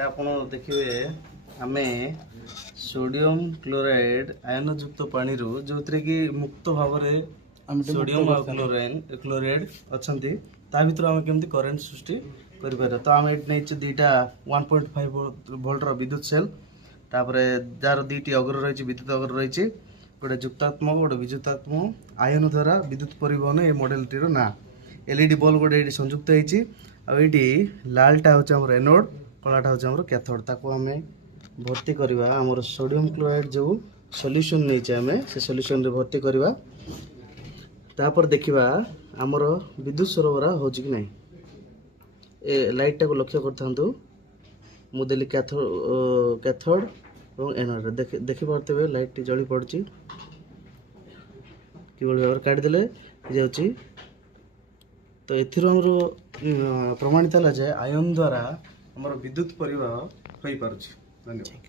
এটা ଆପଣ ଦେଖିବେ ଆମେ सोडियम क्लोराइड आयन युक्त पानी जो कि मुक्त भाव में सोडियम और क्लोराइड अच्छा ता भर आम केमती करेन्ट सृष्टि कर तो आम ये दुईटा 1.5 वोल्ट विद्युत सेल तापर जार दुईटी अग्र रही विद्युत अग्र रही गोटे युक्तात्मक गोटे विद्युतात्मक आयन द्वारा विद्युत परिवहन ये मॉडल टीर ना एलईडी बल्ब गोटे ये संयुक्त होती लालटा हूँ एनोड कलाटा हूँ कैथोड ताको आम भर्ती करवा आमर सोडियम क्लोराइड जो सॉल्यूशन नहीं आम से सॉल्यूशन रे भर्ती करवा तापर देखिबा आमर विद्युत सरबराह हो कि नहीं ए लाइट टाको लक्ष्य करथांतु मु देली कैथोड और एनोड देखि पारते लाइट टी जली पड़ची किबल भाव काट देले जाउची तो एथिरो हमरो प्रमाणित होला जे आयन द्वारा हमर विद्युत परिवाह होई पारुची। धन्यवाद।